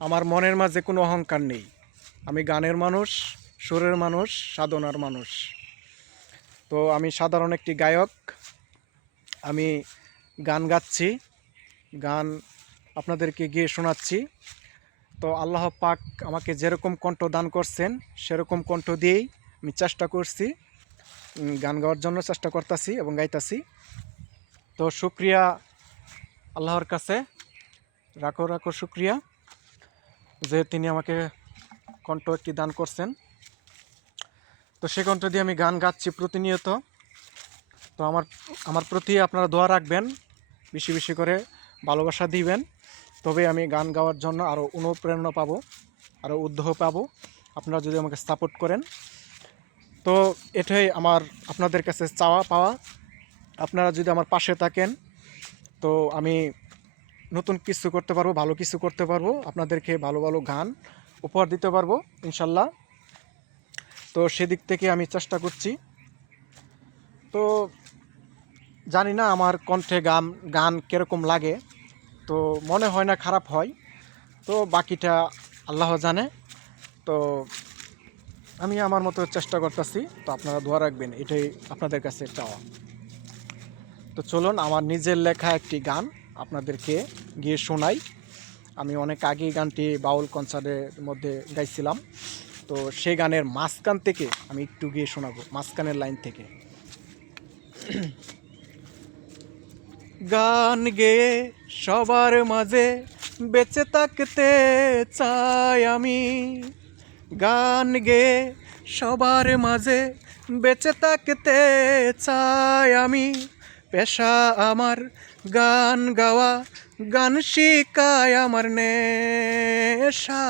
আমার মনের মাঝে কোনো অহংকার নেই। আমি গানের মানুষ, সুরের মানুষ, সাধনার মানুষ। তো আমি সাধারণ একটি গায়ক। আমি গান গাচ্ছি, গান আপনাদেরকে গিয়ে শোনাচ্ছি। তো আল্লাহ পাক আমাকে যেরকম কণ্ঠ দান করছেন সেরকম কণ্ঠ দিয়েই আমি চেষ্টা করছি, গান গাওয়ার জন্য চেষ্টা করতেছি এবং গাইতাছি। তো শুক্রিয়া আল্লাহর কাছে, রাখো রাখো শুক্রিয়া যে তিনি আমাকে কণ্ঠ একটি দান করছেন। তো সে কণ্ঠ দিয়ে আমি গান গাচ্ছি প্রতিনিয়ত। তো আমার প্রতি আপনারা দোয়া রাখবেন, বেশি বেশি করে ভালোবাসা দিবেন, তবে আমি গান গাওয়ার জন্য আরও অনুপ্রেরণা পাবো, আরও উদ্যোগ পাবো আপনারা যদি আমাকে সাপোর্ট করেন। তো এটাই আমার আপনাদের কাছে চাওয়া পাওয়া। আপনারা যদি আমার পাশে থাকেন তো আমি নতুন কিছু করতে পারবো, ভালো কিছু করতে পারবো, আপনাদেরকে ভালো ভালো গান উপহার দিতে পারবো ইনশাল্লাহ। তো সেদিক থেকে আমি চেষ্টা করছি। তো জানি না আমার কণ্ঠে গান কীরকম লাগে, তো মনে হয় না খারাপ হয়, তো বাকিটা আল্লাহ জানে। তো আমি আমার মতো চেষ্টা করতেছি, তো আপনারা দোয়া রাখবেন, এটাই আপনাদের কাছে চাওয়া। তো চলুন আমার নিজের লেখা একটি গান আপনাদেরকে গিয়ে শোনাই। আমি অনেক আগেই গানটি বাউল কনসার্টের মধ্যে গাইছিলাম, তো সেই গানের মাঝখান থেকে আমি একটু গিয়ে শোনাবো, মাঝখানের লাইন থেকে। গান গেয়ে সবার মাঝে বেঁচে থাকতে চাই আমি, গান গেয়ে সবার মাঝে বেঁচে থাকতে চাই আমি। পেশা আমার গান গাওয়া, গান শিখায় আমার নেশা।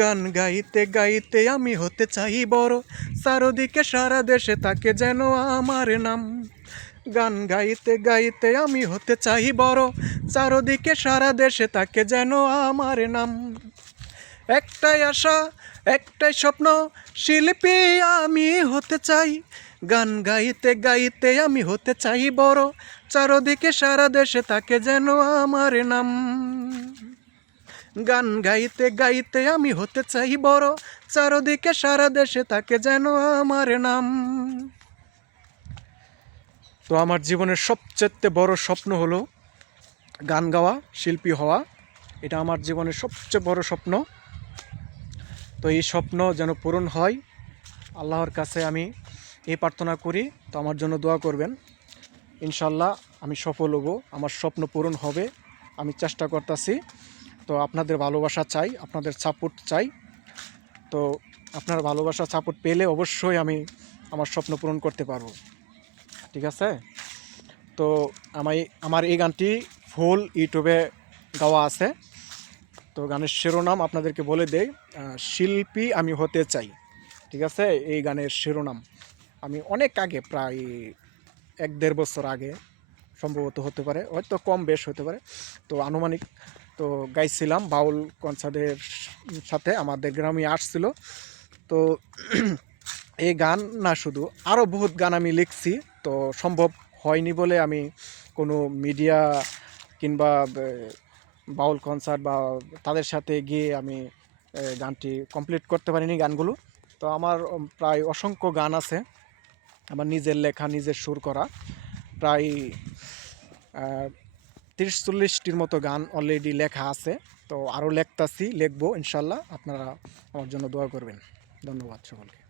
গান গাইতে গাইতে আমি হতে চাই বড়, চারদিকে সারা দেশে থাকে যেন আমার নাম। গান গাইতে গাইতে আমি হতে চাই বড়, চারদিকে সারা দেশে থাকে যেন আমার নাম। একটাই আশা, একটাই স্বপ্ন, শিল্পী আমি হতে চাই। গান গাইতে গাইতে আমি হতে চাই বড়, চারদিকে সারা দেশে থাকে যেন আমার নাম। গান গাইতে গাইতে আমি হতে চাই বড়, চারদিকে সারা দেশে থাকে যেন আমার নাম। তো আমার জীবনের সবচেয়ে বড় স্বপ্ন হলো গান গাওয়া, শিল্পী হওয়া। এটা আমার জীবনের সবচেয়ে বড় স্বপ্ন। তো এই স্বপ্ন যেন পূরণ হয়, আল্লাহর কাছে আমি এই প্রার্থনা করি। তো আমার জন্য দোয়া করবেন, ইনশাল্লাহ আমি সফল হব, আমার স্বপ্ন পূরণ হবে। আমি চেষ্টা করতেছি। তো আপনাদের ভালোবাসা চাই, আপনাদের সাপোর্ট চাই। তো আপনার ভালোবাসা সাপোর্ট পেলে অবশ্যই আমি আমার স্বপ্ন পূরণ করতে পারবো, ঠিক আছে? তো আমার এই গানটি ফুল ইউটিউবে গাওয়া আছে। তো গানের শিরোনাম আপনাদেরকে বলে দেই, শিল্পী আমি হতে চাই, ঠিক আছে? এই গানের শিরোনাম আমি অনেক আগে, প্রায় 1-1.5 বছর আগে সম্ভবত, হতে পারে হয়তো কম বেশ হতে পারে, তো আনুমানিক, তো গাইছিলাম বাউল কনসার্টের সাথে আমাদের গ্রামে আসছিল। তো এই গান না, শুধু আরও বহুত গান আমি লিখছি, তো সম্ভব হয়নি বলে আমি কোনো মিডিয়া কিংবা বাউল কনসার্ট বা তাদের সাথে গিয়ে আমি গানটি কমপ্লিট করতে পারিনি গানগুলো। তো আমার প্রায় অসংখ্য গান আছে, আমার নিজের লেখা, নিজের সুর করা, প্রায় 30-40টির মতো গান অলরেডি লেখা আছে। তো আরও লিখবো ইনশাল্লাহ। আপনারা আমার জন্য দোয়া করবেন। ধন্যবাদ সকলকে।